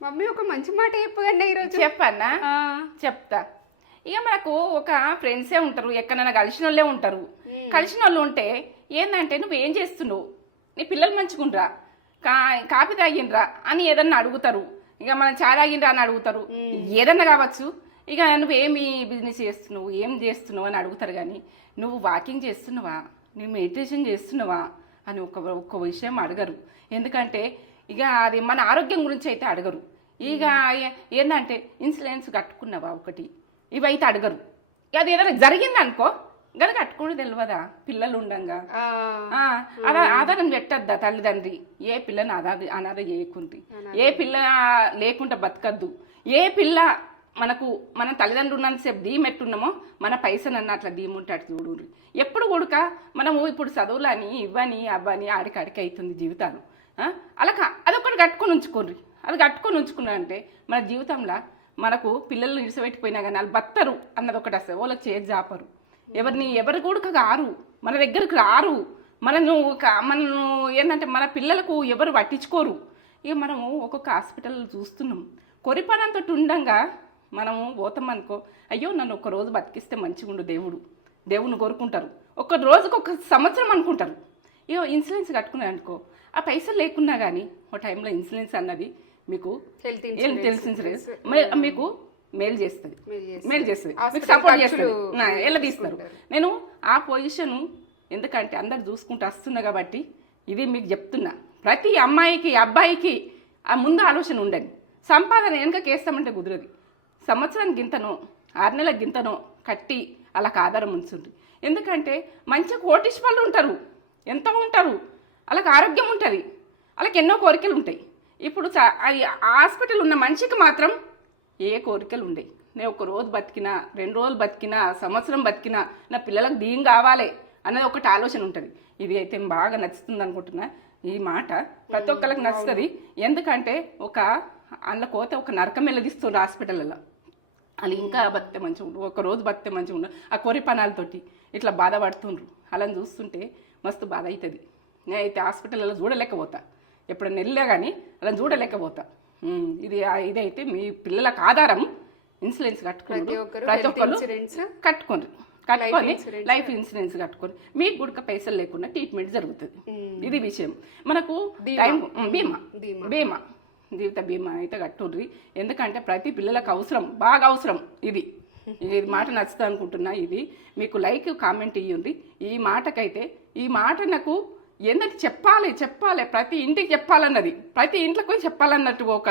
Mummy ఒక మంచి మాట చెప్పగండి ఈరోజు. చెప్పన్నా చెప్తా. ఇక మనకు ఒక ఫ్రెండ్సే ఉంటారు, ఎక్కడైనా కలిసిన వాళ్ళే ఉంటారు. కలిసిన వాళ్ళు ఉంటే ఏంటంటే నువ్వేం చేస్తున్నావు, నీ పిల్లలు మంచుకుండ్రా, కాపీ తాగిండ్రా అని ఏదన్నా అడుగుతారు. ఇక మనం చాయ్ తాగిండ్రా అని అడుగుతారు, ఏదన్నా కావచ్చు. ఇక నువ్వేమి బిజినెస్ చేస్తున్నావు, ఏం చేస్తున్నావు అని అడుగుతారు. కానీ నువ్వు వాకింగ్ చేస్తున్నావా, నువ్వు మెడిటేషన్ చేస్తున్నావా అని ఒక్క విషయం అడగరు. ఎందుకంటే ఇక అది మన ఆరోగ్యం గురించి అయితే అడగరు. ఇక ఏంటంటే ఇన్సూరెన్స్ కట్టుకున్నావా ఒకటి, ఇవైతే అడగరు. అది ఏదైనా జరిగిందనుకో గది కట్టుకుని తెలియదా పిల్లలు ఉండంగా. అలా ఆధారం పెట్టద్దా తల్లిదండ్రి, ఏ పిల్లని అనాథ చేయకుంది, ఏ పిల్ల లేకుండా బతకద్దు. ఏ పిల్ల మన తల్లిదండ్రులు ఉన్నంతసేపు ధీమెట్టున్నామో మన పైసనన్న అట్లా ధీముంటాడు చూడు. ఎప్పుడు కొడుక మనము ఇప్పుడు చదువులని ఇవ్వని అవ్వని ఆడికి అవుతుంది జీవితాలు. అలా అదొకటి కట్టుకొని ఉంచుకోండి. అది కట్టుకొని ఉంచుకున్నారంటే మన జీవితంలో మనకు పిల్లలు ఇడిసబెట్టిపోయినా కానీ వాళ్ళు బత్తరు అన్నది ఒకటి వస్తుంది. వాళ్ళకి చేతి జాపరు, ఎవరు కూడా కారు, మన దగ్గరకు రారు. మనను ఏంటంటే మన పిల్లలకు ఎవరు పట్టించుకోరు. ఇక మనము ఒక్కొక్క హాస్పిటల్ చూస్తున్నాం. కొరిపనంతో ఉండంగా మనము పోతాం అనుకో, అయ్యో నన్ను ఒక్క రోజు బతికిస్తే మంచిగా ఉండు దేవుని కోరుకుంటారు. ఒక రోజుకు ఒక సంవత్సరం అనుకుంటారు. ఇక ఇన్సూరెన్స్ కట్టుకున్నాను అనుకో, ఆ పైసలు లేకున్నా కానీ ఒక టైంలో ఇన్సూరెన్స్ అన్నది మీకు హెల్త్ ఇన్సూరెన్స్ మీకు మేలు చేస్తుంది, మీకు సపోర్ట్ చేస్తుంది, ఎలా తీస్తారు. నేను ఆ పొజిషను ఎందుకంటే అందరు చూసుకుంటూ వస్తున్నా కాబట్టి ఇది మీకు చెప్తున్నా. ప్రతి అమ్మాయికి అబ్బాయికి ఆ ముందు ఆలోచన ఉండండి. సంపాదన వెనకకి వేస్తామంటే కుదరదు. సంవత్సరానికి గింతనో 6 నెలలకు గింతనో కట్టి అలాకి ఆధారం ఉంచుండ్రి. ఎందుకంటే మంచి కోటీశ్వర్లు ఉంటారు, ఎంత ఉంటారు, వాళ్ళకి ఆరోగ్యం ఉంటుంది, వాళ్ళకి ఎన్నో కోరికలు ఉంటాయి. ఇప్పుడు హాస్పిటల్ ఉన్న మనిషికి మాత్రం ఏ కోరికలు ఉండవు. నేను ఒక రోజు బతికినా, 2 రోజులు బతికినా, సంవత్సరం బతికినా నా పిల్లలకు దీం కావాలి అనేది ఒకటి ఆలోచన ఉంటుంది. ఇది అయితే బాగా నచ్చుతుంది అనుకుంటున్నా. ఈ మాట ప్రతి ఒక్కరికి నచ్చుతుంది. ఎందుకంటే అందులో పోతే ఒక నరకం వెలిగిస్తుండ్రు హాస్పిటల్లో. వాళ్ళు ఇంకా బతితే మంచిగా ఉండు, ఒక రోజు బతితే మంచిగా ఉండు. ఆ కోరి పనాలతోటి ఇట్లా బాధపడుతుండ్రు. అలా చూస్తుంటే మస్తు బాధ అవుతుంది. నేనైతే హాస్పిటల్లో చూడలేకపోతా, ఎప్పుడైనా వెళ్ళా కానీ అలా చూడలేకపోతా. ఇదైతే మీ పిల్లలకు ఆధారం ఇన్సూరెన్స్ కట్టుకుని ప్రతి ఒక్కరు కట్టుకొని లైఫ్ ఇన్సూరెన్స్ కట్టుకొని మీకు కూడా పైసలు లేకుండా ట్రీట్మెంట్ జరుగుతుంది. ఇది విషయం. మనకు బీమా జీవిత బీమా అయితే కట్టుర్రి. ఎందుకంటే ప్రతి పిల్లలకు అవసరం, బాగా అవసరం. ఇది మాట నచ్చుతుంది అనుకుంటున్నా. ఇది మీకు లైక్ కామెంట్ ఇవ్వండి. ఈ మాటకైతే ఈ మాట నాకు ఏంటంటే చెప్పాలి, ప్రతి ఇంటికి చెప్పాలన్నది, ప్రతి ఇంట్లోకి చెప్పాలన్నట్టు ఒక